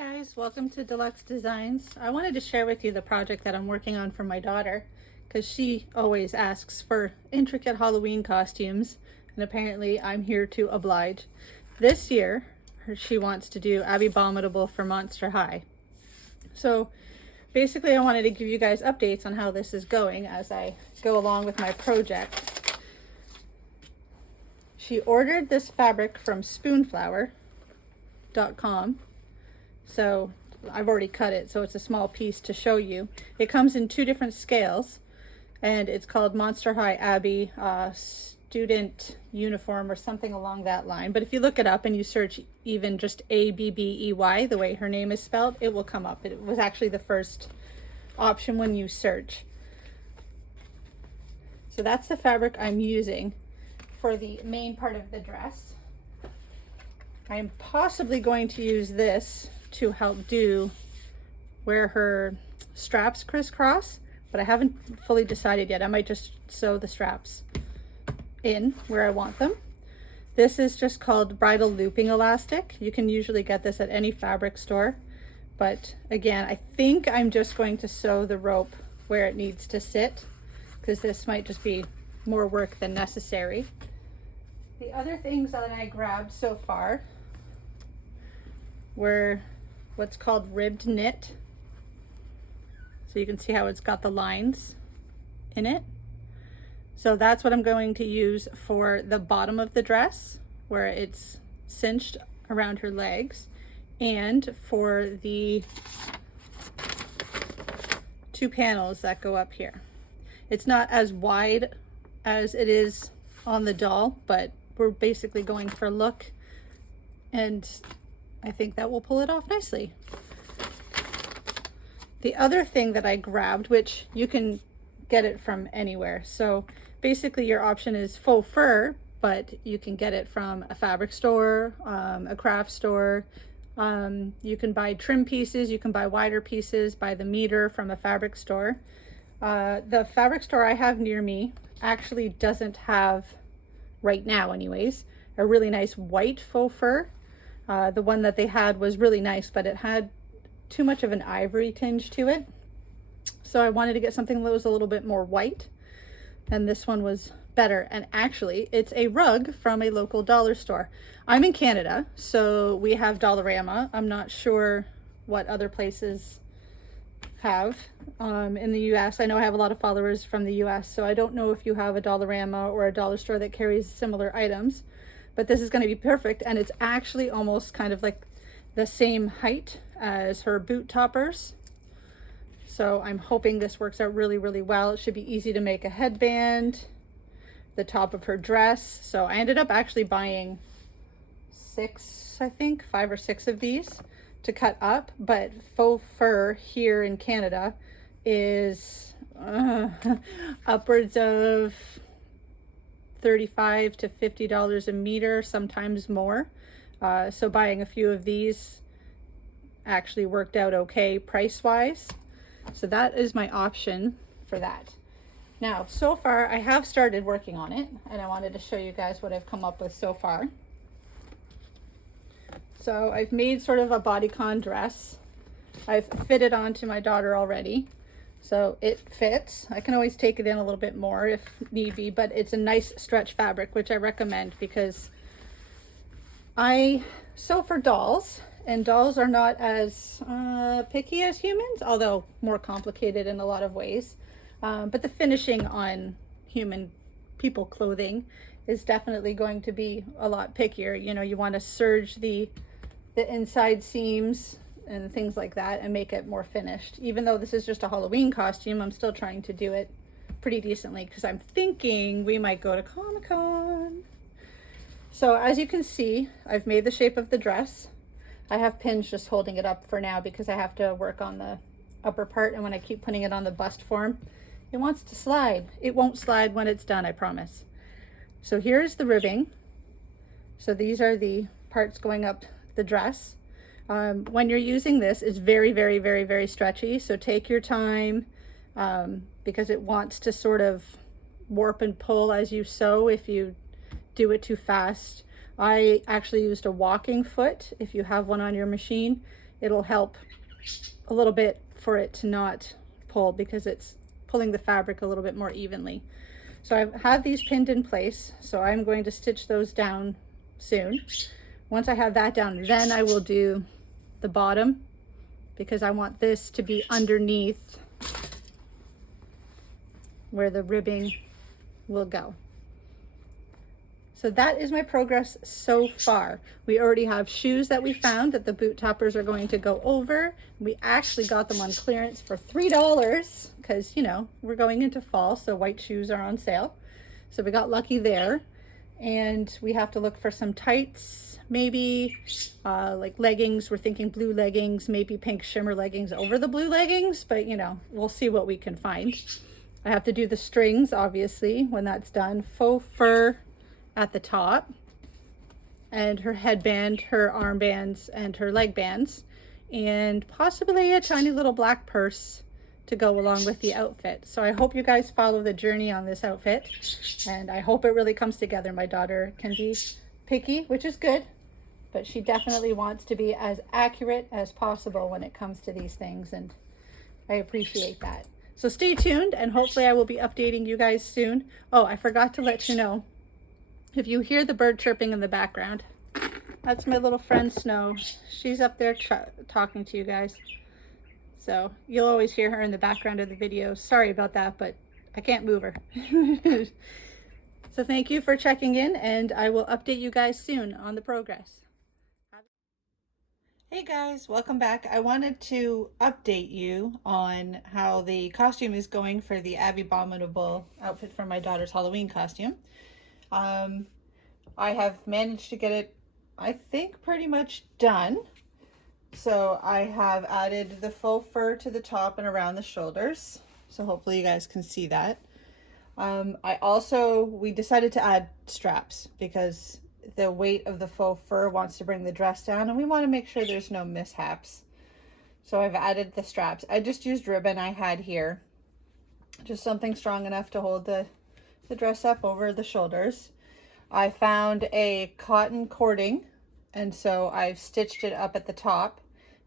Guys, welcome to Deluxe Designs. I wanted to share with you the project that I'm working on for my daughter because she always asks for intricate Halloween costumes, and apparently I'm here to oblige. This year she wants to do Abbey Bominable for Monster High. So basically I wanted to give you guys updates on how this is going as I go along with my project. She ordered this fabric from spoonflower.com. So I've already cut it, so it's a small piece to show you. It comes in two different scales, and it's called Monster High Abbey Student Uniform or something along that line. But if you look it up and you search even just Abbey, the way her name is spelled, it will come up. It was actually the first option when you search. So that's the fabric I'm using for the main part of the dress. I'm possibly going to use this to help do where her straps crisscross, but I haven't fully decided yet. I might just sew the straps in where I want them. This is just called bridal looping elastic. You can usually get this at any fabric store, but again, I think I'm just going to sew the rope where it needs to sit because this might just be more work than necessary. The other things that I grabbed so far were what's called ribbed knit. So you can see how it's got the lines in it. So that's what I'm going to use for the bottom of the dress where it's cinched around her legs, and for the two panels that go up here. It's not as wide as it is on the doll, but we're basically going for a look, and I think that will pull it off nicely. The other thing that I grabbed, which you can get it from anywhere. So basically your option is faux fur, but you can get it from a fabric store, a craft store. You can buy trim pieces, you can buy wider pieces by the meter from a fabric store. The fabric store I have near me actually doesn't have, right now anyways, a really nice white faux fur. The one that they had was really nice, but it had too much of an ivory tinge to it. So I wanted to get something that was a little bit more white, and this one was better. And actually, it's a rug from a local dollar store. I'm in Canada, so we have Dollarama. I'm not sure what other places have in the US. I know I have a lot of followers from the US, so I don't know if you have a Dollarama or a dollar store that carries similar items. But this is going to be perfect, and it's actually almost kind of like the same height as her boot toppers. So I'm hoping this works out really, really well. It should be easy to make a headband, the top of her dress. So I ended up actually buying five or six of these to cut up, but faux fur here in Canada is upwards of $35 to $50 a meter, sometimes more. So buying a few of these actually worked out okay price-wise. So that is my option for that. Now, so far I have started working on it, and I wanted to show you guys what I've come up with so far. So I've made sort of a bodycon dress. I've fitted onto my daughter already. So it fits. I can always take it in a little bit more if need be, but it's a nice stretch fabric, which I recommend because I sew for dolls, and dolls are not as picky as humans, although more complicated in a lot of ways. But the finishing on human people clothing is definitely going to be a lot pickier. You know, you want to serge the inside seams and things like that and make it more finished. Even though this is just a Halloween costume, I'm still trying to do it pretty decently because I'm thinking we might go to Comic-Con. So as you can see, I've made the shape of the dress. I have pins just holding it up for now because I have to work on the upper part, and when I keep putting it on the bust form, it wants to slide. It won't slide when it's done, I promise. So here's the ribbing. So these are the parts going up the dress. When you're using this, it's very, very, very, very stretchy. So take your time because it wants to sort of warp and pull as you sew if you do it too fast. I actually used a walking foot. If you have one on your machine, it'll help a little bit for it to not pull, because it's pulling the fabric a little bit more evenly. So I have these pinned in place, so I'm going to stitch those down soon. Once I have that down, then I will do the bottom, because I want this to be underneath where the ribbing will go. So that is my progress so far. We already have shoes that we found that the boot toppers are going to go over. We actually got them on clearance for $3 because, you know, we're going into fall, so white shoes are on sale. So we got lucky there. And we have to look for some tights, maybe like leggings. We're thinking blue leggings, maybe pink shimmer leggings over the blue leggings, but you know, we'll see what we can find. I have to do the strings, obviously, when that's done. Faux fur at the top, and her headband, her armbands, and her leg bands, and possibly a tiny little black purse to go along with the outfit. So I hope you guys follow the journey on this outfit, and I hope it really comes together. My daughter can be picky, which is good, but she definitely wants to be as accurate as possible when it comes to these things, and I appreciate that. So stay tuned, and hopefully I will be updating you guys soon. Oh, I forgot to let you know, if you hear the bird chirping in the background, that's my little friend Snow. She's up there talking to you guys. So you'll always hear her in the background of the video. Sorry about that, but I can't move her. So thank you for checking in, and I will update you guys soon on the progress. Hey guys, welcome back. I wanted to update you on how the costume is going for the Abbey Bominable outfit for my daughter's Halloween costume. I have managed to get it, I think, pretty much done. So I have added the faux fur to the top and around the shoulders. So hopefully you guys can see that. We decided to add straps because the weight of the faux fur wants to bring the dress down, and we want to make sure there's no mishaps. So I've added the straps. I just used ribbon I had here. Just something strong enough to hold the dress up over the shoulders. I found a cotton cording, and so I've stitched it up at the top,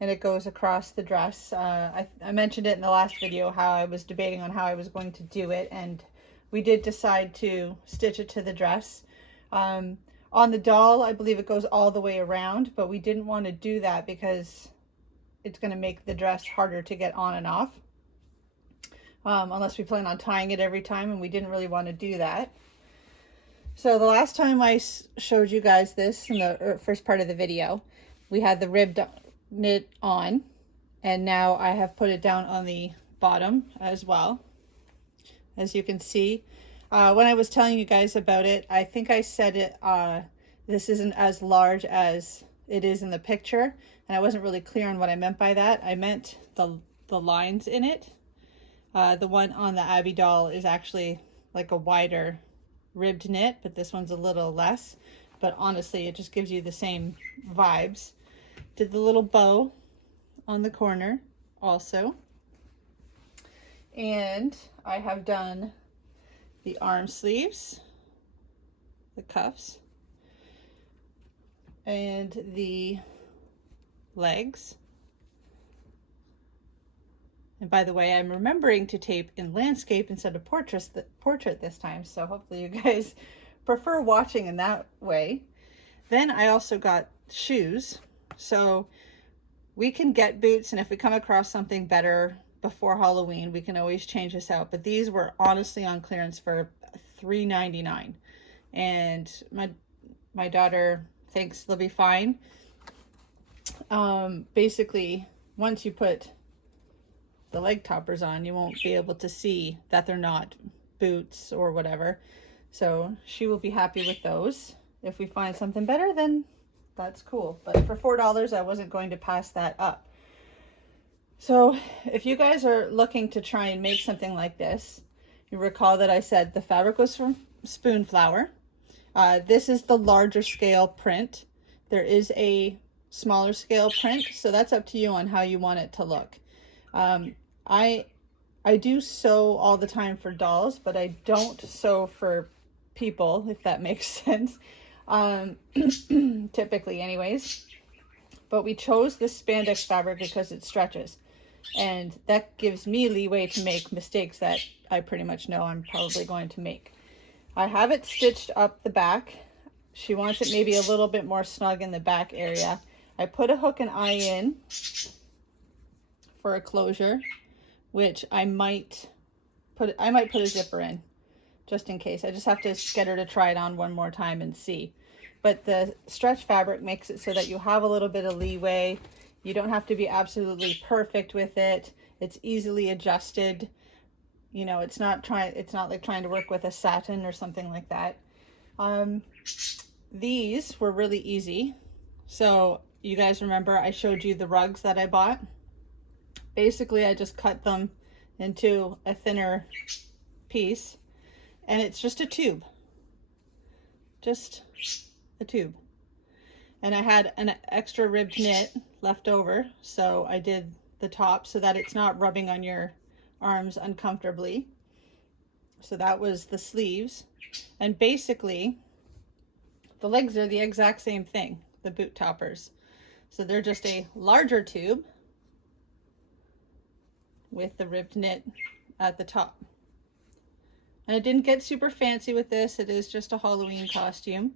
and it goes across the dress. I mentioned it in the last video how I was debating on how I was going to do it, and we did decide to stitch it to the dress. On the doll, I believe it goes all the way around, but we didn't want to do that because it's going to make the dress harder to get on and off. Unless we plan on tying it every time, and we didn't really want to do that. So the last time I showed you guys this in the first part of the video, we had the ribbed knit on, and now I have put it down on the bottom as well. As you can see, when I was telling you guys about it, I think I said it, this isn't as large as it is in the picture, and I wasn't really clear on what I meant by that. I meant the lines in it. The one on the Abbey doll is actually like a wider ribbed knit, but this one's a little less. But honestly, it just gives you the same vibes. Did the little bow on the corner also. And I have done the arm sleeves, the cuffs, and the legs. And by the way, I'm remembering to tape in landscape instead of portrait this time, so hopefully you guys prefer watching in that way. Then I also got shoes. So we can get boots, and if we come across something better before Halloween, we can always change this out. But these were honestly on clearance for $3.99, and my daughter thinks they'll be fine. Basically, once you put the leg toppers on, you won't be able to see that they're not boots or whatever. So she will be happy with those. If we find something better, then that's cool. But for $4, I wasn't going to pass that up. So if you guys are looking to try and make something like this, you recall that I said the fabric was from Spoonflower. This is the larger scale print. There is a smaller scale print, so that's up to you on how you want it to look. I do sew all the time for dolls, but I don't sew for people, if that makes sense. Typically anyways. but we chose this spandex fabric because it stretches, and that gives me leeway to make mistakes that I pretty much know I'm probably going to make. I have it stitched up the back. She wants it maybe a little bit more snug in the back area. I put a hook and eye in for a closure, which I might put a zipper in just in case. I just have to get her to try it on one more time and see. But the stretch fabric makes it so that you have a little bit of leeway. You don't have to be absolutely perfect with it. It's easily adjusted. You know, it's not like trying to work with a satin or something like that. These were really easy. So you guys remember I showed you the rugs that I bought? Basically, I just cut them into a thinner piece, and it's just a tube. Just a tube. And I had an extra ribbed knit left over, so I did the top so that it's not rubbing on your arms uncomfortably. So that was the sleeves. And basically, the legs are the exact same thing, the boot toppers. So they're just a larger tube with the ribbed knit at the top. And I didn't get super fancy with this. It is just a Halloween costume.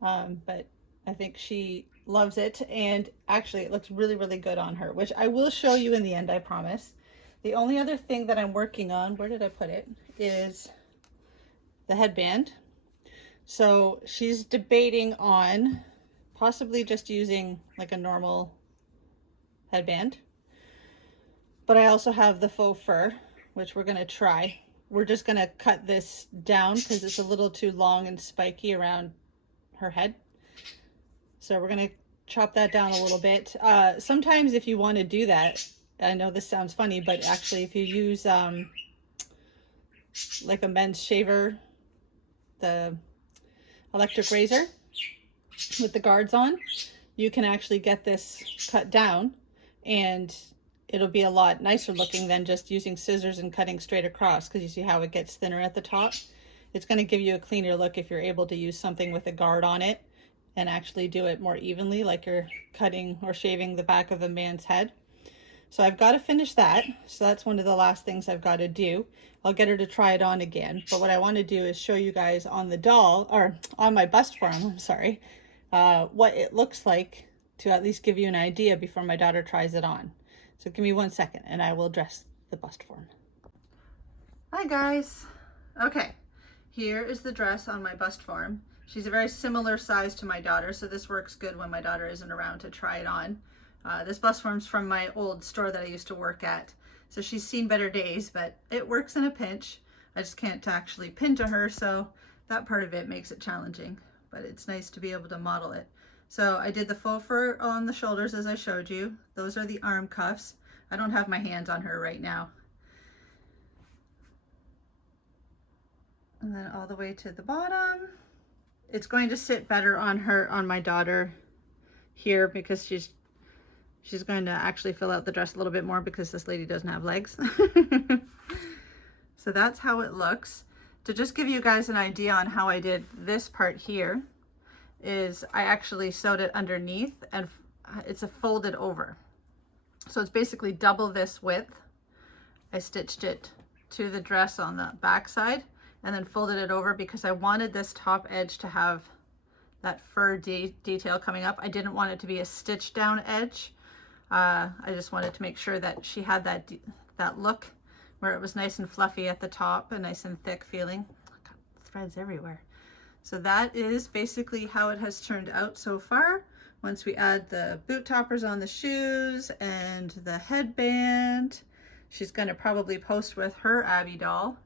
But I think she loves it. And actually it looks really, really good on her, which I will show you in the end, I promise. The only other thing that I'm working on, where did I put it, is the headband. So she's debating on possibly just using like a normal headband. But I also have the faux fur, which we're going to try. We're just going to cut this down because it's a little too long and spiky around her head. So we're going to chop that down a little bit. Sometimes if you want to do that, I know this sounds funny, but actually if you use like a men's shaver, the electric razor with the guards on, you can actually get this cut down and it'll be a lot nicer looking than just using scissors and cutting straight across, because you see how it gets thinner at the top. It's going to give you a cleaner look if you're able to use something with a guard on it and actually do it more evenly, like you're cutting or shaving the back of a man's head. So I've got to finish that. So that's one of the last things I've got to do. I'll get her to try it on again. But what I want to do is show you guys on the doll, or on my bust form, I'm sorry, what it looks like, to at least give you an idea before my daughter tries it on. So give me 1 second and I will dress the bust form. Hi guys. Okay, here is the dress on my bust form. She's a very similar size to my daughter, so this works good when my daughter isn't around to try it on. This bust form's from my old store that I used to work at. So she's seen better days, but it works in a pinch. I just can't actually pin to her, so that part of it makes it challenging, but it's nice to be able to model it. So I did the faux fur on the shoulders as I showed you. Those are the arm cuffs. I don't have my hands on her right now. And then all the way to the bottom. It's going to sit better on her, on my daughter here, because she's going to actually fill out the dress a little bit more because this lady doesn't have legs. So that's how it looks. To just give you guys an idea on how I did this part here, is I actually sewed it underneath and it's a folded over. So it's basically double this width. I stitched it to the dress on the back side and then folded it over because I wanted this top edge to have that fur detail coming up. I didn't want it to be a stitched down edge. I just wanted to make sure that she had that look where it was nice and fluffy at the top and nice and thick feeling. Got threads everywhere. So that is basically how it has turned out so far. Once we add the boot toppers on the shoes and the headband, she's going to probably post with her Abbey doll.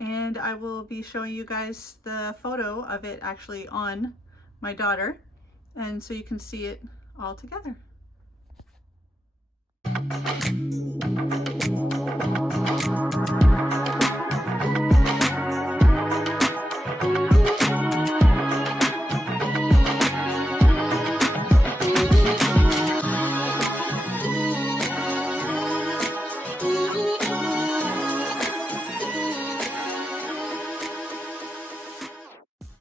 And I will be showing you guys the photo of it actually on my daughter. And so you can see it all together.